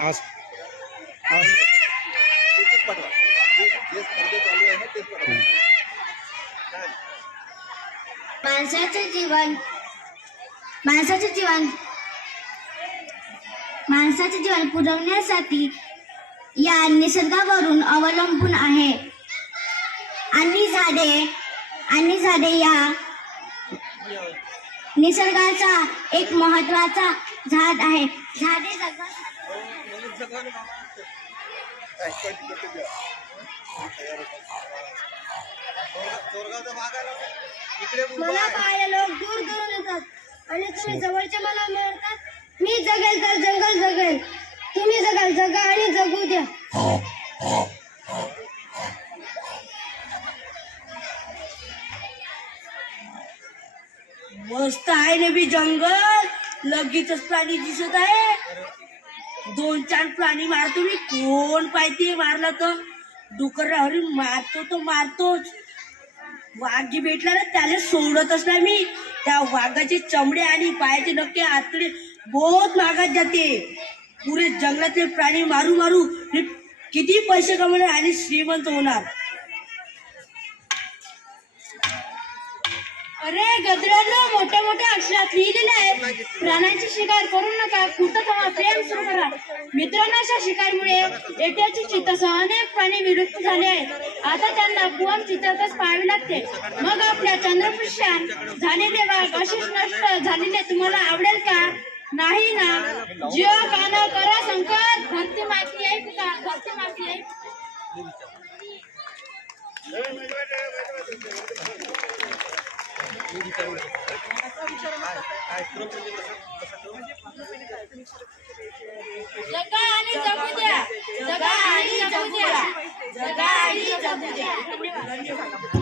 आज आज? माणसाचे जीवन माणसाचे जीवन माणसाचे जीवन पुरवण्यासाठी या निसर्गावरून अवलंबून आहे. आणि झाडे आणि झाडे या निसर्गाचा एक महत्त्वाचा झाड आहे. झाडे काय मला पाहायला लोक दूर दूर येतात. आणि तुम्ही जवळचे मला मिळतात मी जगेल तर जंगल जगेल. तुम्ही जगाल जगा आणि जगू द्या. मस्त आहे ना बी जंगल. लगेचच प्राणी दिसत आहे. दोन चार प्राणी मारतो मी. कोण पाहिजे मारला तर? डुकर हरी मारतो तो मारतोच. वाघ जी भेटला ना त्याला सोडतच नाही मी. त्या वाघाचे चमडे आणि पायाचे नक्की आतडे बहुत महागात जाते. पुरे जंगलातले प्राणी मारू मारू किती पैसे कमवणार आणि श्रीमंत होणार. अरे गदरांनो मोठ्या मोठ्या अक्षरात लिहिलेले आहे प्राण्यांची शिकार करू नका. कुठं थांबा प्रेम सुरू करा. मित्रांनो अशा शिकारमुळे एकट्याची चित्तस अनेक प्राणी विलुप्त झाले आहेत. आता त्यांना कुवम चित्रातच पाहावे लागते. मग आपल्या चंद्रपृष्ठात झालेले वाघ असेच नष्ट झालेले तुम्हाला आवडेल का? नाही ना? जीव कान करा संकट. धरती माती आहे का? धरती माती आहे. Thank you. जगा आणि जगू द्या. जगा आणि जगू द्या. जगा आणि जगू द्या